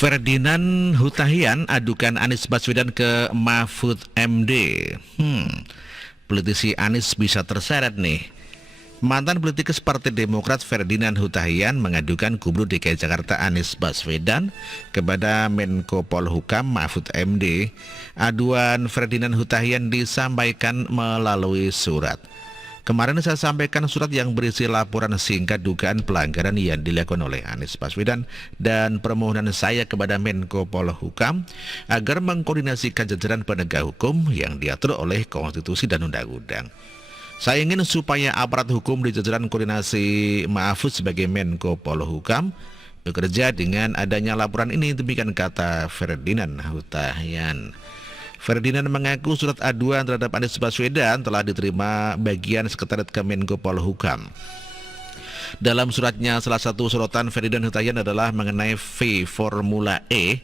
Ferdinand Hutahian adukan Anies Baswedan ke Mahfud MD. Politisi Anies bisa terseret nih. Mantan politikus Partai Demokrat Ferdinand Hutahian mengadukan Gubernur DKI Jakarta Anies Baswedan kepada Menko Polhukam Mahfud MD. Aduan Ferdinand Hutahian disampaikan melalui surat. Kemarin saya sampaikan surat yang berisi laporan singkat dugaan pelanggaran yang dilakukan oleh Anies Baswedan dan permohonan saya kepada Menko Polhukam agar mengkoordinasikan jajaran penegak hukum yang diatur oleh konstitusi dan undang-undang. Saya ingin supaya aparat hukum di jajaran koordinasi Mahfud sebagai Menko Polhukam bekerja dengan adanya laporan ini, demikian kata Ferdinand Hutahian. Ferdinand mengaku surat aduan terhadap Anies Baswedan telah diterima bagian Sekretariat Kemenko Polhukam. Dalam suratnya, salah satu sorotan Ferdinand Hutahian adalah mengenai fee Formula E.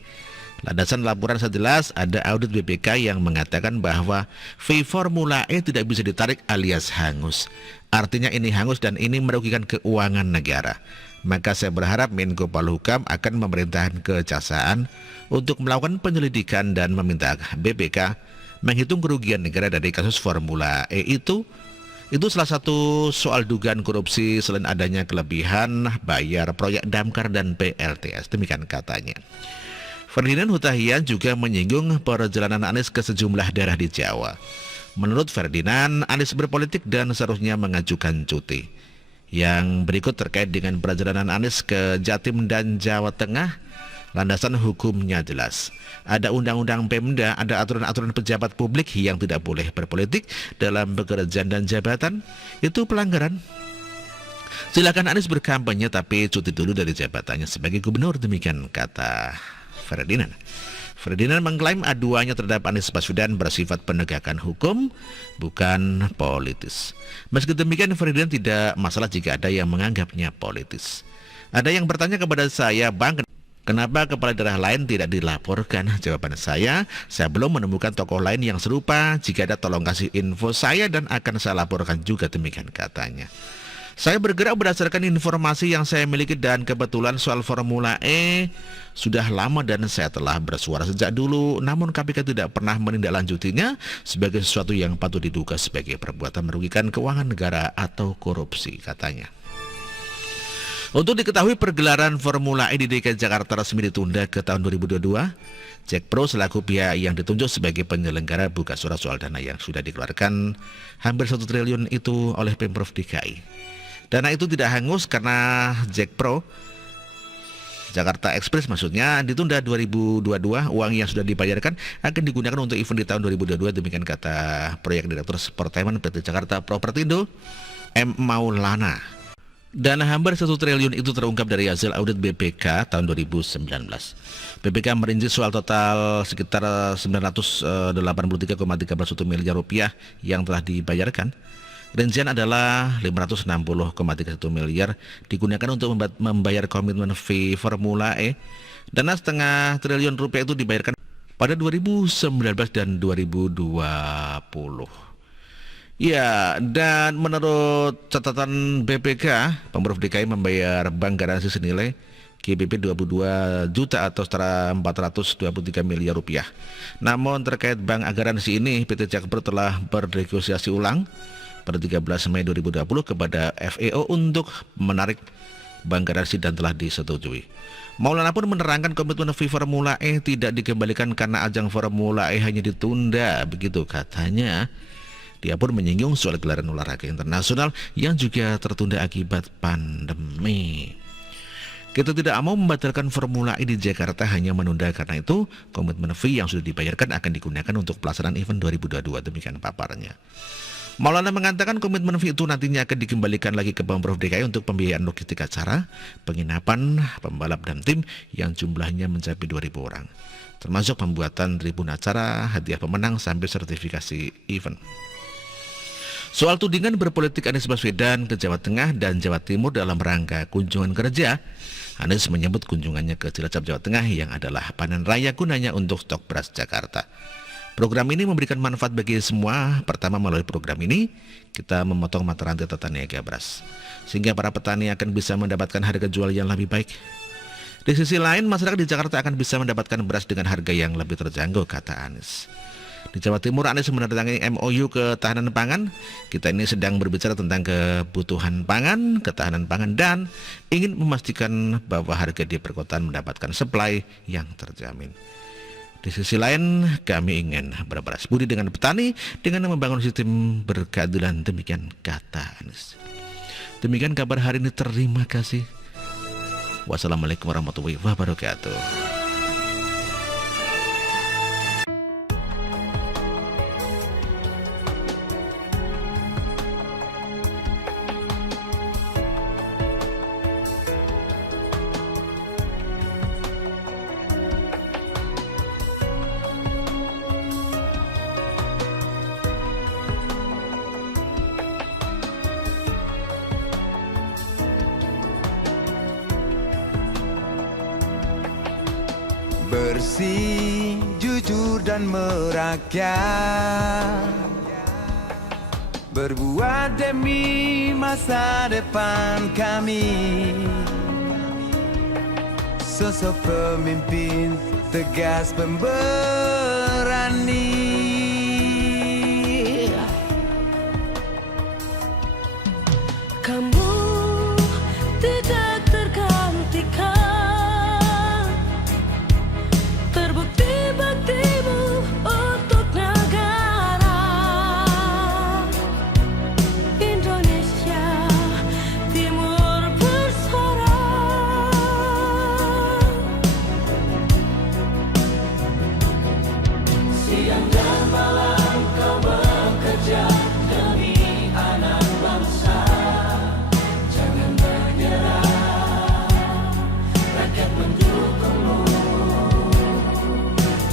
Landasan laporan sejelas ada audit BPK yang mengatakan bahwa fee Formula E tidak bisa ditarik alias hangus. Artinya ini hangus dan ini merugikan keuangan negara. Maka saya berharap Menko Polhukam akan memerintahkan Kejaksaan untuk melakukan penyelidikan dan meminta BPK menghitung kerugian negara dari kasus Formula E itu salah satu soal dugaan korupsi selain adanya kelebihan bayar proyek damkar dan PLTS, demikian katanya. Ferdinand Hutahian juga menyinggung perjalanan Anies ke sejumlah daerah di Jawa. Menurut Ferdinand, Anies berpolitik dan seharusnya mengajukan cuti. Yang berikut terkait dengan perjalanan Anies ke Jatim dan Jawa Tengah, landasan hukumnya jelas. Ada undang-undang Pemda, ada aturan-aturan pejabat publik yang tidak boleh berpolitik dalam pekerjaan dan jabatan. Itu pelanggaran. Silakan Anies berkampanye tapi cuti dulu dari jabatannya sebagai gubernur, demikian kata Ferdinand. Ferdinand mengklaim aduannya terhadap Anies Baswedan bersifat penegakan hukum, bukan politis. Meski demikian, Ferdinand tidak masalah jika ada yang menganggapnya politis. Ada yang bertanya kepada saya, Bang, kenapa kepala daerah lain tidak dilaporkan? Jawaban saya belum menemukan tokoh lain yang serupa. Jika ada, tolong kasih info saya dan akan saya laporkan juga, demikian katanya. Saya bergerak berdasarkan informasi yang saya miliki dan kebetulan soal Formula E sudah lama dan saya telah bersuara sejak dulu, namun KPK tidak pernah menindaklanjutinya sebagai sesuatu yang patut diduga sebagai perbuatan merugikan keuangan negara atau korupsi, katanya. Untuk diketahui, pergelaran Formula E di DKI Jakarta resmi ditunda ke tahun 2022. Jack Pro selaku pihak yang ditunjuk sebagai penyelenggara buka suara soal dana yang sudah dikeluarkan hampir 1 triliun itu oleh Pemprov DKI. Dana itu tidak hangus karena Jack Pro Jakarta Express maksudnya ditunda 2022. Uang yang sudah dibayarkan akan digunakan untuk event di tahun 2022, demikian kata Proyek Direktur Sportainment PT Jakarta Propertindo M. Maulana. Dana hampir 1 triliun itu terungkap dari hasil audit BPK tahun 2019. BPK merinci soal total sekitar 983,331 miliar rupiah yang telah dibayarkan. Rincian adalah 560,31 miliar digunakan untuk membayar komitmen fee Formula E. Dana setengah triliun rupiah itu dibayarkan pada 2019 dan 2020. Ya, dan menurut catatan BPK, Pemprov DKI membayar bank garansi senilai GBP 22 juta atau setara 423 miliar rupiah. Namun terkait bank garansi ini, PT Jakpro telah bernegosiasi ulang pada 13 Mei 2020 kepada FEO untuk menarik bank garansi dan telah disetujui. Maulana pun menerangkan komitmen fee Formula E tidak dikembalikan karena ajang Formula E hanya ditunda, begitu katanya. Dia pun menyinggung soal gelaran olahraga internasional yang juga tertunda akibat pandemi. Kita tidak mau membatalkan Formula E di Jakarta, hanya menunda karena itu komitmen fee yang sudah dibayarkan akan digunakan untuk pelaksanaan event 2022, demikian paparnya. Maulana mengatakan komitmen fee itu nantinya akan dikembalikan lagi ke Pemprov DKI untuk pembiayaan logistik acara, penginapan, pembalap dan tim yang jumlahnya mencapai 2.000 orang, termasuk pembuatan tribun acara, hadiah pemenang sampai sertifikasi event. Soal tudingan berpolitik Anies Baswedan ke Jawa Tengah dan Jawa Timur dalam rangka kunjungan kerja, Anies menyebut kunjungannya ke Cilacap, Jawa Tengah yang adalah panen raya gunanya untuk stok beras Jakarta. Program ini memberikan manfaat bagi semua. Pertama, melalui program ini kita memotong mata rantai tata niaga beras, sehingga para petani akan bisa mendapatkan harga jual yang lebih baik. Di sisi lain, masyarakat di Jakarta akan bisa mendapatkan beras dengan harga yang lebih terjangkau, kata Anies. Di Jawa Timur, Anies menandatangani MOU ketahanan pangan. Kita ini sedang berbicara tentang kebutuhan pangan, ketahanan pangan, dan ingin memastikan bahwa harga di perkotaan mendapatkan supply yang terjamin. Di sisi lain, kami ingin berbalas budi dengan petani dengan membangun sistem berkeadilan, demikian kata Anies. Demikian kabar hari ini, terima kasih. Wassalamualaikum warahmatullahi wabarakatuh. Bersih, jujur dan merakyat, berbuat demi masa depan kami. Sosok pemimpin tegas pemberani. Kamu tidak tergantikan, terbukti baktimu untuk negara Indonesia Timur bersuara. Siang dan malam kau bekerja demi anak bangsa. Jangan menyerah, rakyat mendukungmu.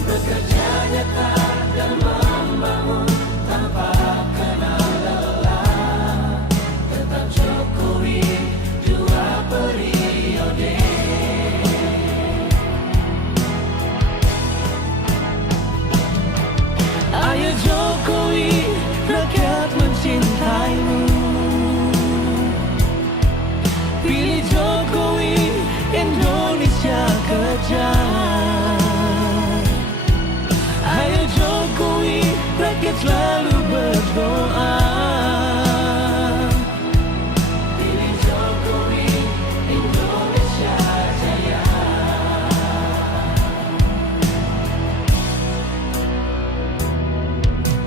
Bekerja nyata dan membangun tanpa kenal lelah. Tetap Jokowi 2 periode. Ayo Jokowi, rakyat mencintaimu. Pilih Jokowi, Indonesia kejar. Ayo Jokowi, rakyat selalu berdoa. Pilih Jokowi, Indonesia jaya.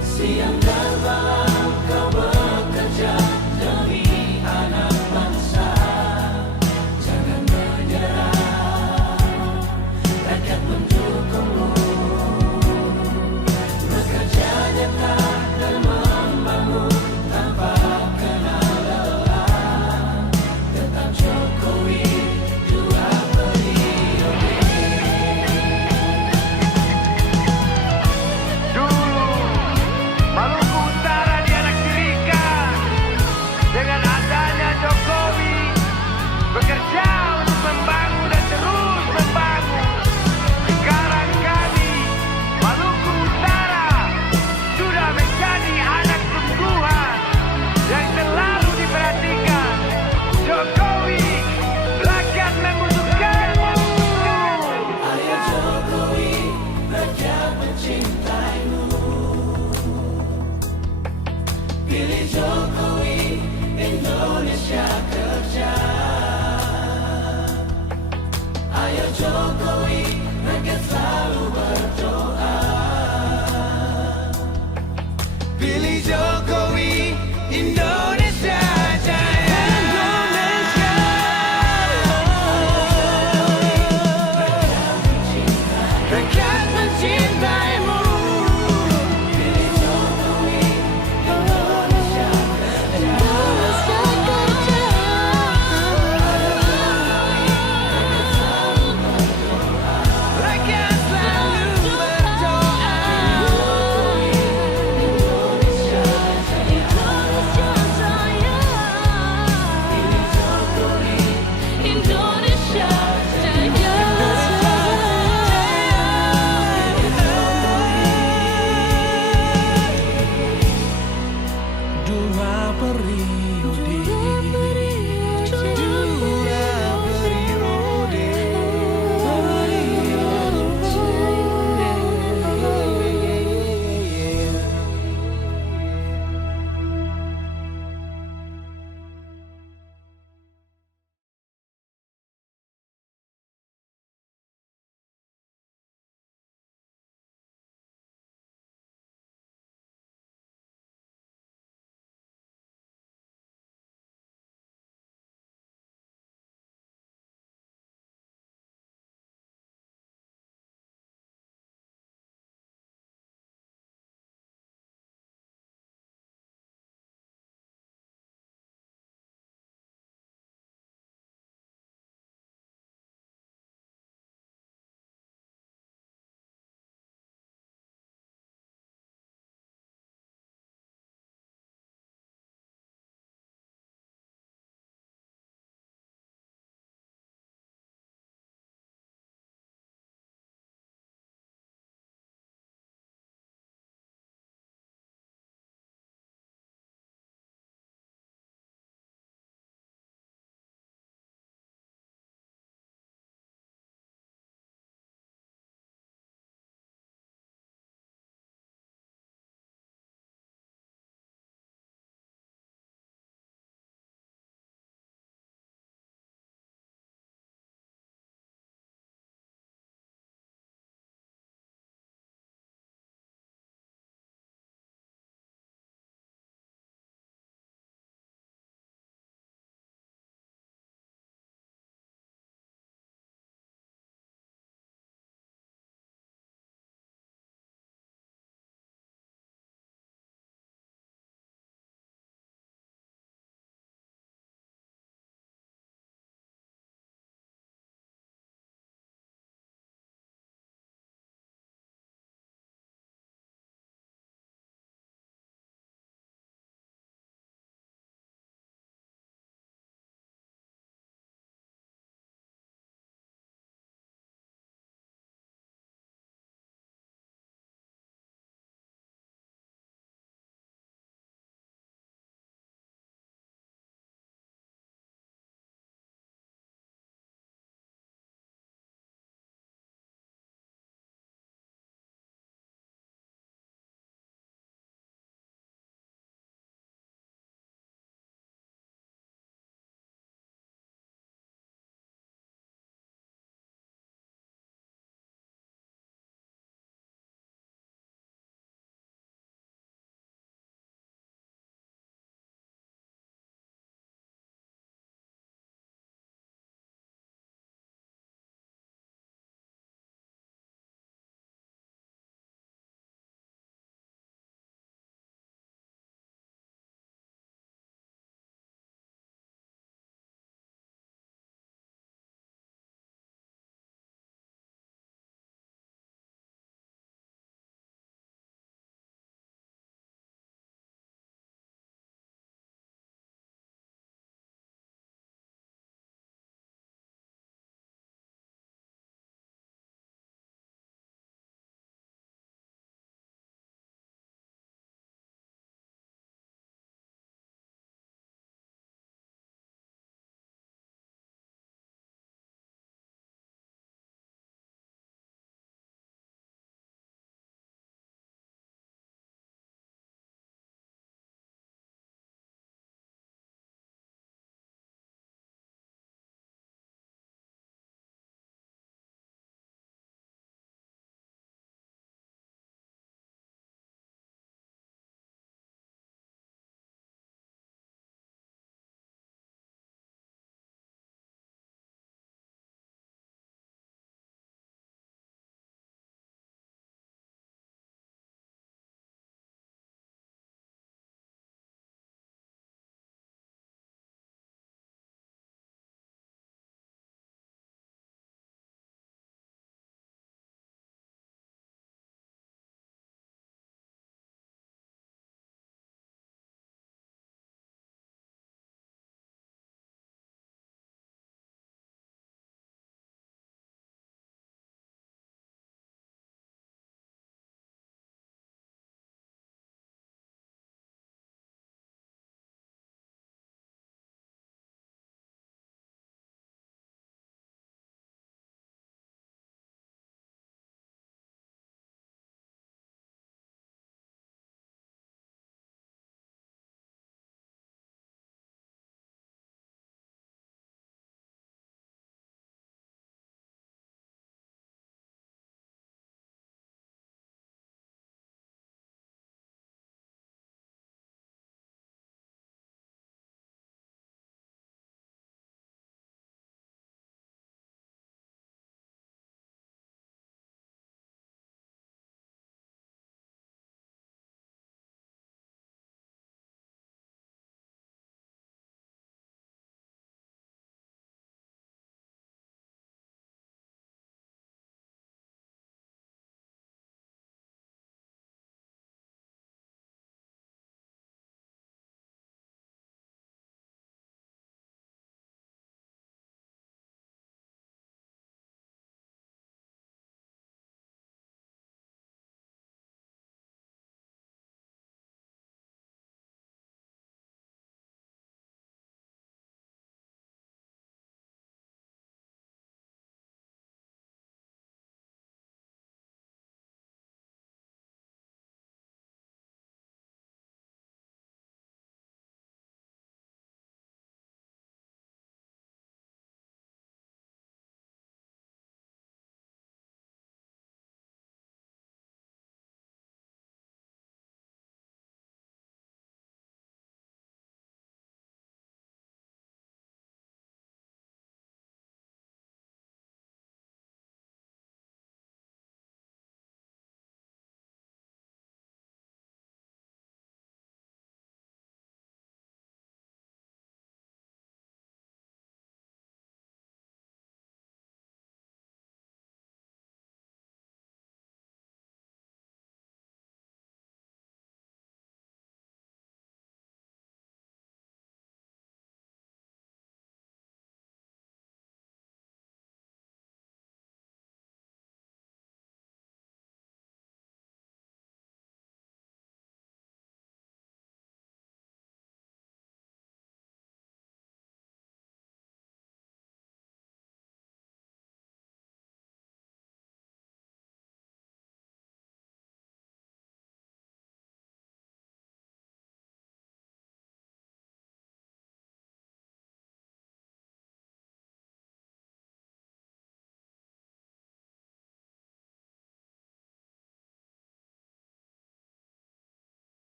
Siang dan malam kau bekerja demi anak bangsa. Jangan menyerah, rakyat mendukungmu. Bekerja nyata dan membangun tanpa kenal lelah. Tetap Jokowi 2 periode. Dulu, Maluku Utara dianaktirikan. Dengan adanya Jokowi, bekerja untuk membangun dan terus membangun. Sekarang kami, Maluku Utara, sudah menjadi anak sungguhan yang selalu diperhatikan. Jokowi, rakyat membutuhkanmu. Ayo Jokowi, rakyat mencintaimu. Pilih Jokowi, Indonesia kerja. Ayo Jokowi, rakyat selalu berdoa. Pilih Jokowi, Indonesia jaya. Indonesia. Rakyat mencintaimu. Pilih Jokowi, Indonesia kerja. Rakyat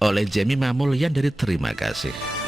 oleh Jemima Mulyan dari Terima Kasih.